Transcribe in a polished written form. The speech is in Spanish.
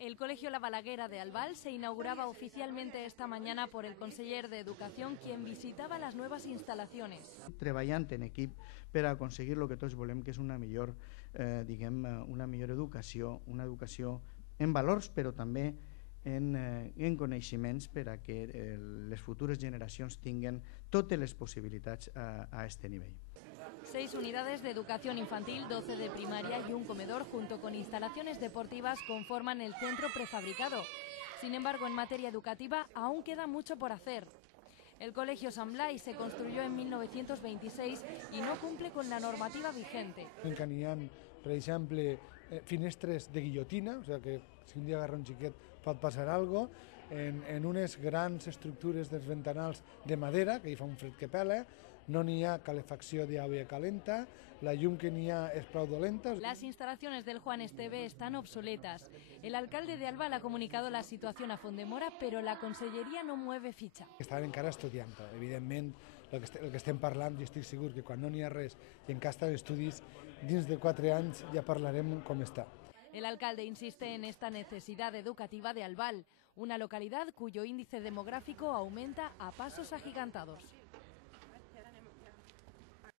El Colegio La Balaguera de Albal se inauguraba oficialmente esta mañana por el conseller de Educación, quien visitaba las nuevas instalaciones. Treballant en equip per a aconseguir el que tots volem, que és una millor, una millor educació, una educació en valors, però també en coneixements per a que les futures generacions tinguen totes les possibilitats a este nivell. 6 unidades de educación infantil, 12 de primaria y un comedor junto con instalaciones deportivas conforman el centro prefabricado. Sin embargo, en materia educativa aún queda mucho por hacer. El Colegio Sant Blai se construyó en 1926 y no cumple con la normativa vigente. N'hi ha, per exemple, finestres de guillotina, o sigui que si un dia agarra un xiquet pot passar alguna cosa, en unes grans estructures dels ventanals de madera, que hi fa un fred que pela, no n'hi ha calefacció d'aigua calenta, la llum que n'hi ha és prou dolenta. Las instalaciones del Juan Esteve están obsoletas. El alcalde de Albal ha comunicado la situación a Fondemora, pero la conselleria no mueve ficha. Estaven encara estudiant. Evidentment, el que estem parlant, jo estic segur que quan no n'hi ha res i encara estan estudis, dins de 4 anys ja parlarem com està. El alcalde insiste en esta necesidad educativa de Albal, una localidad cuyo índice demográfico aumenta a pasos agigantados.